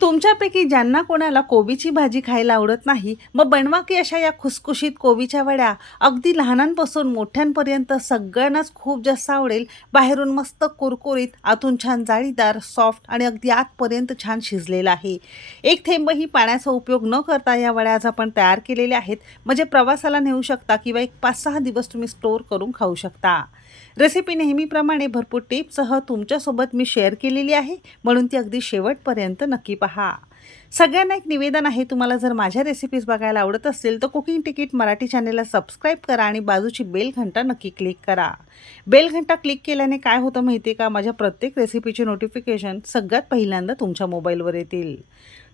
तुमच्यापैकी ज्यांना कोणाला कोबीची भाजी खायला आवडत नाही मग बनवा की अशा या खुसखुशीत कोबीच्या वड्या. अगदी लहानांपासून मोठ्यांपर्यंत सगळ्यांनाच खूप जास्त आवडेल. बाहेरून मस्त कुरकुरीत आतून छान जाळीदार सॉफ्ट आणि अगदी आतपर्यंत छान शिजलेला आहे. एक थेंबही पाण्याचा उपयोग न करता या वड्या आज आपण तयार केलेल्या आहेत. म्हणजे प्रवासाला नेऊ शकता किंवा एक पाच सहा दिवस तुम्ही स्टोअर करून खाऊ शकता. रेसिपी नेहमीप्रमाणे भरपूर टिप्ससह तुमच्यासोबत मी शेअर केलेली आहे. म्हणून ती अगदी शेवटपर्यंत नक्की पहा. सगळ्यांना एक निवेदन आहे तुम्हाला जर माझ्या रेसिपीज बघायला आवडत असतील तर कुकिंग तिकीट मराठी चॅनेलला सबस्क्राईब करा आणि बाजूची बेल घंटा नक्की क्लिक करा. बेल घंटा क्लिक केल्याने काय होतं माहिती आहे का? माझ्या प्रत्येक रेसिपीचे नोटिफिकेशन सगळ्यात पहिल्यांदा तुमच्या मोबाईलवर येतील.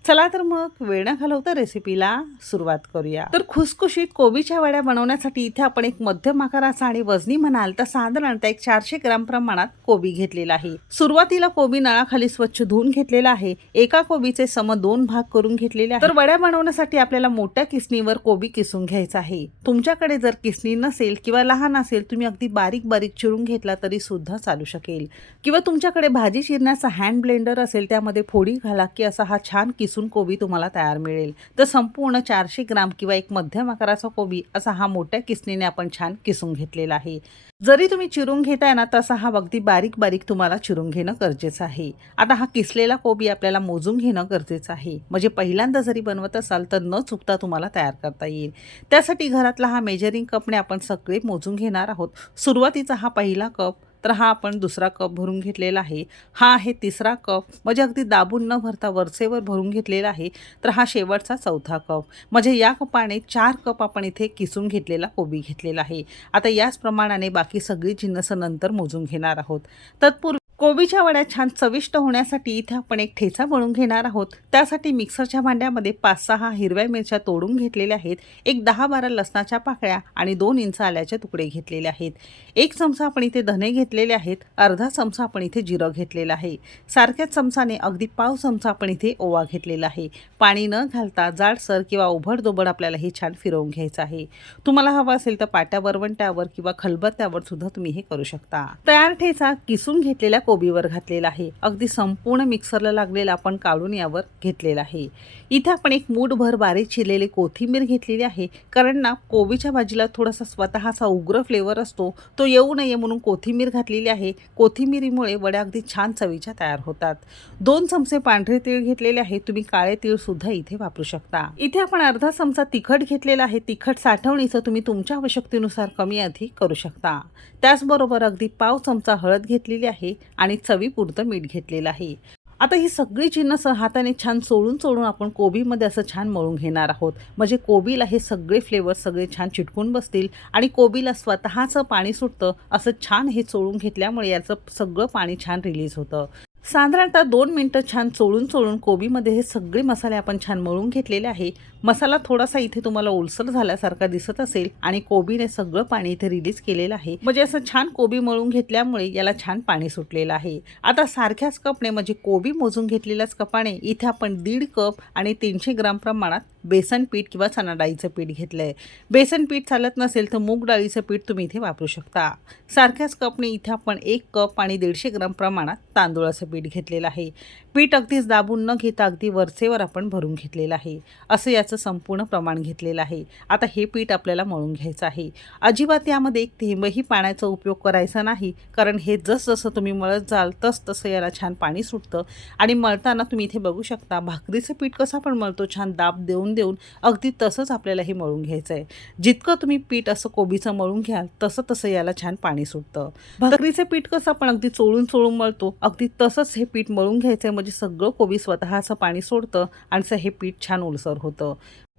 चला तर मग वेळ न घालवता रेसिपीला सुरुवात करूया. तर खुसखुशीत कोबीच्या वड्या बनवण्यासाठी इथे आपण एक मध्यम आकाराचा आणि वजनी म्हणाल तर साधारणतः एक चारशे ग्राम प्रमाणात कोबी घेतलेला आहे. सुरुवातीला कोबी नळाखाली स्वच्छ धुवून घेतलेला आहे. एका कोबीचे सम दोन भाग करून घेतलेले आहे तर वड्या बनवण्यासाठी आपल्याला मोठ्या किसणीवर कोबी किसून घ्यायचा आहे. तुमच्याकडे जर किसणी नसेल किंवा लहान असेल तुम्ही अगदी बारीक बारीक चिरून घेतला तरी सुद्धा चालू शकेल. किंवा तुमच्याकडे भाजी चिरण्याचा हँड ब्लेंडर असेल त्यामध्ये फोडी घाला की असा हा छान किस किसून कोबी तुम्हाला तयार मिळेल. तर संपूर्ण चारशे ग्राम किंवा एक मध्यम आकाराचा कोबी असा हा मोठ्या किसणीने आपण छान किसून घेतलेला आहे. जरी तुम्ही चिरून घेताय ना तसा हा अगदी बारीक बारीक तुम्हाला चिरून घेणं गरजेचं आहे. आता हा किसलेला कोबी आपल्याला मोजून घेणं गरजेचं आहे. म्हणजे पहिल्यांदा जरी बनवत असाल तर न चुकता तुम्हाला तयार करता येईल. त्यासाठी घरातला हा मेजरिंग कपने आपण सगळे मोजून घेणार आहोत. सुरुवातीचा हा पहिला कप तर हा आपण दुसरा कप भरून घेतलेला आहे. हा आहे तिसरा कप. म्हणजे अगदी दाबून न भरता वरचेवर भरून घेतलेला आहे. तर हा शेवटचा चौथा कप. म्हणजे या कपाने चार कप आपण इथे किसून घेतलेला कोबी घेतलेला आहे. आता याच प्रमाणाने बाकी सगळी जिन्नसं नंतर मोजून घेणार आहोत. तत्पूर्वी कोबीच्या वड्या छान चविष्ट होण्यासाठी इथे आपण एक ठेचा बनवून घेणार आहोत. त्यासाठी मिक्सरच्या भांड्यामध्ये पाच सहा हिरव्या मिरच्या तोडून घेतलेल्या आहेत. एक दहा बारा लसणाच्या पाकळ्या आणि दोन इंच आल्याचे तुकडे घेतलेले आहेत. एक चमचा आपण इथे धने घेतलेले आहेत. अर्धा चमचा आपण इथे जिरं घेतलेलं आहे. सारख्याच चमचाने अगदी पाव चमचा आपण इथे ओवा घेतलेला आहे. पाणी न घालता जाडसर किंवा उभडदोबड आपल्याला हे छान फिरवून घ्यायचं आहे. तुम्हाला हवं असेल तर पाट्या वरवंट्यावर किंवा खलबत्त्यावर सुद्धा तुम्ही हे करू शकता. तयार ठेचा किसून घेतलेल्या कोबीवर घातलेला आहे. अगदी संपूर्ण मिक्सरला लागलेला आपण काढून यावर घेतलेला आहे. इथे आपण एक मूठभर बारीक चिरलेली कोथिंबीर घेतलेली आहे. कारण ना कोबीच्या भाजीला थोडासा स्वतःचा उग्र फ्लेवर असतो. तो येऊ नये म्हणून कोथिंबीर घातलेली आहे. कोथिंबीरीमुळे वड्या अगदी छान चवीच्या तयार होतात. दोन चमचे पांढरे तीळ घेतलेले आहे. तुम्ही काळे तीळ सुद्धा इथे वापरू शकता. इथे आपण अर्धा चमचा तिखट घेतलेला आहे. तिखट साठवणीचं तुम्ही तुमच्या आवश्यकतेनुसार कमी अधिक करू शकता. त्याचबरोबर अगदी पाव चमचा हळद घेतलेली आहे आणि चवीपुरतं मीठ घेतलेलं आहे. आता ही सगळी जिन्नस हाताने छान सोडून सोडून आपण कोबीमध्ये असं छान मळून घेणार आहोत. म्हणजे कोबीला हे सगळे फ्लेवर सगळे छान चिटकून बसतील आणि कोबीला स्वतःचं पाणी सुटतं असं छान हे चोळून घेतल्यामुळे याचं सगळं पाणी छान रिलीज होतं. साधारणतः दोन मिनटं छान चोळून चोळून कोबीमध्ये हे सगळे मसाले आपण छान मळून घेतलेले आहे. मसाला थोडासा इथे तुम्हाला ओलसर झाल्यासारखा दिसत असेल आणि कोबीने सगळं पाणी इथे रिलीज केलेलं आहे. म्हणजे असं छान कोबी मळून घेतल्यामुळे याला छान पाणी सुटलेलं आहे. आता सारख्याच कपने म्हणजे कोबी मोजून घेतलेल्याच कपाने इथे आपण दीड कप आणि तीनशे ग्राम प्रमाणात बेसन पीठ किंवा चणा डाळीचं पीठ घेतलं आहे बेसन पीठ चालत नसेल तर मूग डाळीचं पीठ तुम्ही इथे वापरू शकता. सारख्याच कपने इथे आपण एक कप आणि दीडशे ग्राम प्रमाणात तांदूळाचं पीठ घेतलेलं आहे. पीठ अगदीच दाबून न घेता अगदी वरचेवर आपण भरून घेतलेलं आहे. असं याचं संपूर्ण प्रमाण घेतलेलं आहे. आता हे पीठ आपल्याला मळून घ्यायचं आहे. अजिबात यामध्ये एक थेंबही पाण्याचा उपयोग करायचा नाही. कारण हे जसजसं तुम्ही मळत जाल तस तसं याला छान पाणी सुटतं. आणि मळताना तुम्ही इथे बघू शकता भाकरीचं पीठ कसं आपण मळतो छान दाब देऊन देऊन अगदी तसंच आपल्याला हे मळून घ्यायचं आहे जितकं तुम्ही पीठ असं कोबीचं मळून घ्याल तसं तसं याला छान पाणी सुटतं. भाकरीचं पीठ कसं आपण अगदी चोळून चोळून मळतो अगदी तसंच हे पीठ मळून घ्यायचं आहे म्हणजे सगळं कोबी स्वतःचं पाणी सोडतं आणि असं हे पीठ छान ओलसर होतं.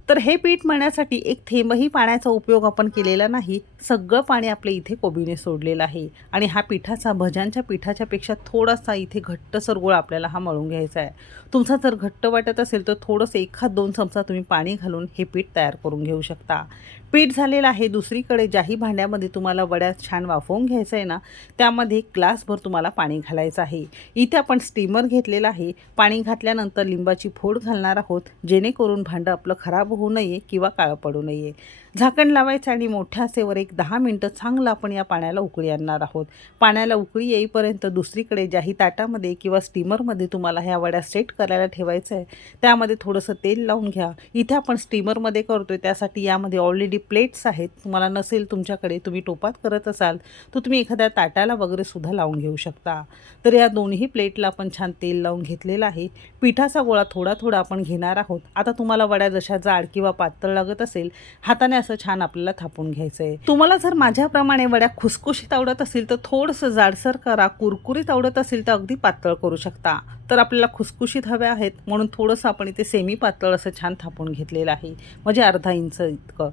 तर हे पीठ मळण्यासाठी एक थेंबही पाण्याचा उपयोग आपण केलेला नाही. सगळं पाणी आपल्या इथे कोबीने सोडलेलं आहे. आणि हा पिठाचा भज्यांच्या पिठाच्या पेक्षा थोडासा इथे घट्टसर गोळ आपल्याला हा मळून घ्यायचा आहे. तुमचा जर घट्ट वाटत असेल तर थोडंसं एखाद दोन चमचा तुम्ही पाणी घालून हे पीठ तयार करून घेऊ शकता. पीठ झालेलं आहे. दुसरीकडे ज्याही भांड्यामध्ये तुम्हाला वड्या छान वाफवून घ्यायचं आहे ना त्यामध्ये एक ग्लासभर तुम्हाला पाणी घालायचं आहे. इथे आपण स्टीमर घेतलेला आहे. पाणी घातल्यानंतर लिंबाची फोड घालणार आहोत. जेणेकरून भांडं आपलं खराब होऊ नये किंवा काळं पडू नये. झाकण लावायचं आणि मोठ्या सेवर एक दहा मिनटं चांगलं आपण या पाण्याला उकळी आणणार आहोत. पाण्याला उकळी येईपर्यंत दुसरीकडे ज्याही ताटामध्ये किंवा स्टीमरमध्ये तुम्हाला ह्या वड्या सेट करायला ठेवायचं आहे त्यामध्ये थोडंसं तेल लावून घ्या. इथे आपण स्टीमरमध्ये करतो आहे त्यासाठी यामध्ये ऑलरेडी प्लेट्स आहेत. तुम्हाला नसेल तुमच्याकडे तुम्ही टोपात करत असाल तर तुम्ही एखाद्या ताटाला वगैरे सुद्धा लावून घेऊ शकता. तर या दोन्ही प्लेटला आपण छान तेल लावून घेतलेलं आहे. पिठाचा गोळा थोडा थोडा आपण घेणार आहोत. आता तुम्हाला वड्या जशा जाड किंवा पातळ लागत असेल हाताने असं छान आपल्याला थापून घ्यायचं आहे तुम्हाला जर माझ्याप्रमाणे वड्या खुसखुशीत आवडत असेल तर थोडंसं जाडसर करा कुरकुरीत आवडत असेल तर अगदी पातळ करू शकता. तर आपल्याला खुसखुशीत हव्या आहेत म्हणून थोडंसं आपण इथे सेमी पातळ असं छान थापून घेतलेलं आहे. म्हणजे अर्धा इंच इतकं.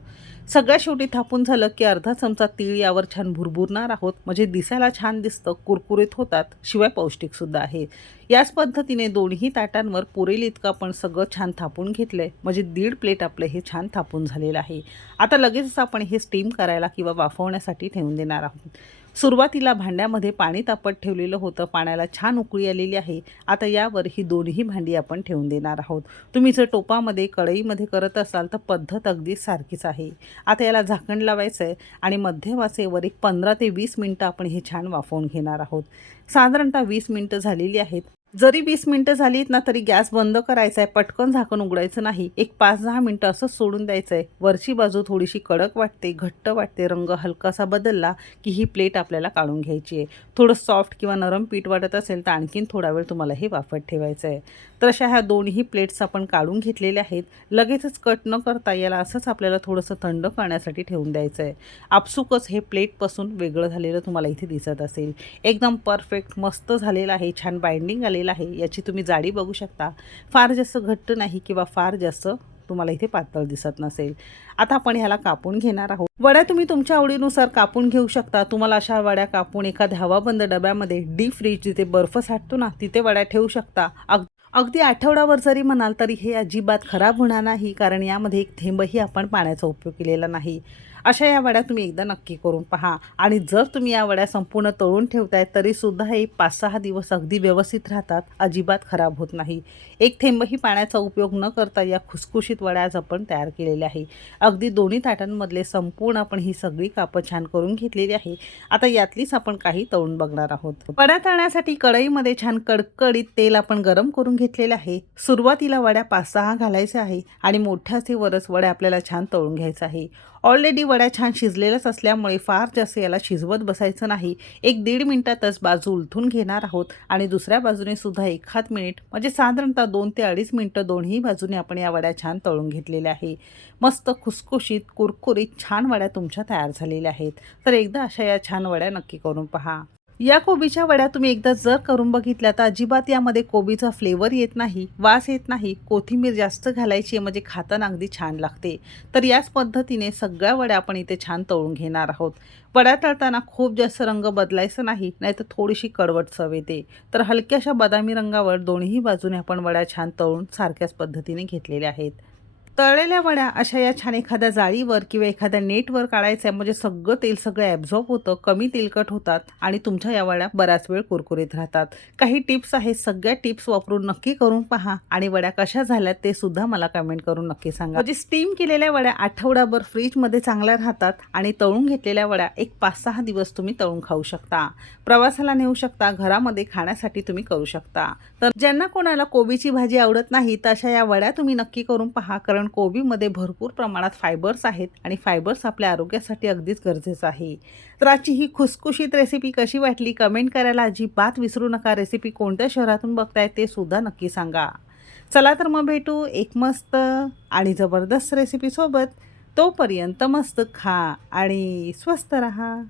सगळ्या शेवटी थापून झालं की अर्धा चमचा तीळ यावर छान भुरभुरणार आहोत. म्हणजे दिसायला छान दिसतं कुरकुरीत होतात शिवाय पौष्टिकसुद्धा आहे. याच पद्धतीने दोन्ही ताटांवर पुरेल इतकं आपण सगळं छान थापून घेतलं आहे म्हणजे दीड प्लेट आपलं हे छान थापून झालेलं आहे. आता लगेचच आपण हे स्टीम करायला किंवा वाफवण्यासाठी ठेवून देणार आहोत. सुरुवातीला भांड्यामध्ये पाणी तापत ठेवलेलं होतं. पाण्याला छान उकळी आलेली आहे. आता यावर ही दोन्ही भांडी आपण ठेवून देणार आहोत. तुम्ही जर टोपामध्ये कढईमध्ये करत असाल तर पद्धत अगदी सारखीच आहे. आता याला झाकण लावायचं आहे आणि मध्यवासेवर एक पंधरा ते वीस मिनटं आपण हे छान वाफवून घेणार आहोत. साधारणतः वीस मिनटं झालेली आहेत. जरी वीस मिनटं झालीत ना तरी गॅस बंद करायचा आहे पटकन झाकण उघडायचं नाही. एक पाच दहा मिनटं असंच सोडून द्यायचं आहे वरची बाजू थोडीशी कडक वाटते घट्ट वाटते रंग हलकासा बदलला की ही प्लेट आपल्याला काढून घ्यायची आहे थोडं सॉफ्ट किंवा नरम पीठ वाटत असेल तर आणखीन थोडा वेळ तुम्हाला हे वाफत ठेवायचं आहे तर अशा ह्या दोन्ही प्लेट्स आपण काढून घेतलेल्या आहेत. लगेचच कट न करता याला असंच आपल्याला थोडंसं थंड करण्यासाठी ठेवून द्यायचं आहे आपसुकच हे प्लेटपासून वेगळं झालेलं तुम्हाला इथे दिसत असेल. एकदम परफेक्ट मस्त झालेलं आहे छान बाइंडिंग आलेलं आहे. याची तुम्ही जाडी बघू शकता. फार जास्त घट्ट नाही किंवा फार जास्त तुम्हाला इथे पातळ दिसत नसेल. आता आपण ह्याला कापून घेणार आहोत. वड्या तुम्ही तुमच्या आवडीनुसार कापून घेऊ शकता. तुम्हाला अशा वड्या कापून एखाद्या हवाबंद डब्यामध्ये डीप फ्रीज जिथे बर्फ साठतो ना तिथे वड्या ठेवू शकता. अग अगदी आठवडावर जरी म्हणाल तरी हे अजिबात खराब होणार नाही कारण यामध्ये एक थेंबही आपण पाण्याचा उपयोग केलेला नाही. अशा या वड्या तुम्ही एकदा नक्की करून पहा. आणि जर तुम्ही या वड्या संपूर्ण तळून ठेवताय तरीसुद्धा हे पाच सहा दिवस अगदी व्यवस्थित राहतात. अजिबात खराब होत नाही. एक थेंबही पाण्याचा उपयोग न करता या खुसखुशीत वड्या आज आपण तयार केलेल्या आहे. अगदी दोन्ही ताटांमधले संपूर्ण आपण ही सगळी कापं छान करून घेतलेली आहे. आता यातलीच आपण काही तळून बघणार आहोत. वड्या तळण्यासाठी कढईमध्ये छान कडकडीत तेल आपण गरम करून घेतलेलं आहे. सुरुवातीला वड्या पाच सहा घालायच्या आहे आणि मोठ्या वरच वड्या आपल्याला छान तळून घ्यायचं आहे. ऑलरेडी वड्या छान शिजलेल्याच असल्यामुळे फार जास्त याला शिजवत बसायचं नाही. एक दीड मिनिटातच बाजू उलथून घेणार आहोत आणि दुसऱ्या बाजूने सुद्धा एखाद मिनिट म्हणजे साधारणतः दोन ते अडीच मिनटं दोन्ही बाजूने आपण या वड्या छान तळून घेतलेल्या आहे मस्त खुसखुशीत कुरकुरीत छान वड्या तुमच्या तयार झालेल्या आहेत. तर एकदा अशा या छान वड्या नक्की करून पहा. या कोबीच्या वड्या तुम्ही एकदा जर करून बघितल्या तर अजिबात यामध्ये कोबीचा फ्लेवर येत नाही वास येत नाही. कोथिंबीर जास्त घालायची आहे म्हणजे खाताना अगदी छान लागते. तर याच पद्धतीने सगळ्या वड्या आपण इथे छान तळून घेणार आहोत. वड्या तळताना खूप जास्त रंग बदलायचा नाही नाहीतर थोडीशी कडवट चव येते. तर हलक्याशा बदामी रंगावर दोन्ही बाजूने आपण वड्या छान तळून सारख्याच पद्धतीने घेतलेल्या आहेत. तळलेल्या वड्या अशा या छान एखाद्या जाळीवर किंवा एखाद्या नेटवर काढायचं आहे. म्हणजे सगळं तेल सगळं ॲब्झॉर्ब होतं कमी तेलकट होतात आणि तुमच्या या वड्या बराच वेळ कुरकुरीत राहतात. काही टिप्स आहेत सगळ्या टिप्स वापरून नक्की करून पहा आणि वड्या कशा झाल्यात ते सुद्धा मला कमेंट करून नक्की सांगा. म्हणजे स्टीम केलेल्या वड्या आठवडाभर फ्रीजमध्ये चांगल्या राहतात आणि तळून घेतलेल्या वड्या एक पाच सहा दिवस तुम्ही तळून खाऊ शकता. प्रवासाला नेऊ शकता घरामध्ये खाण्यासाठी तुम्ही करू शकता. तर ज्यांना कोणाला कोबीची भाजी आवडत नाही तर अशा या वड्या तुम्ही नक्की करून पहा. कारण कारण कोबीमध्ये भरपूर प्रमाणात फायबर्स आहेत आणि फायबर्स आपल्या आरोग्यासाठी अगदीच गरजेचं आहे. तर आजची ही खुसखुशीत रेसिपी कशी वाटली? कमेंट करायला अजिबात विसरू नका. रेसिपी कोणत्या शहरातून बघताय ते सुद्धा नक्की सांगा. चला तर मग भेटू एक मस्त आणि जबरदस्त रेसिपीसोबत तोपर्यंत मस्त खा आणि स्वस्त रहा.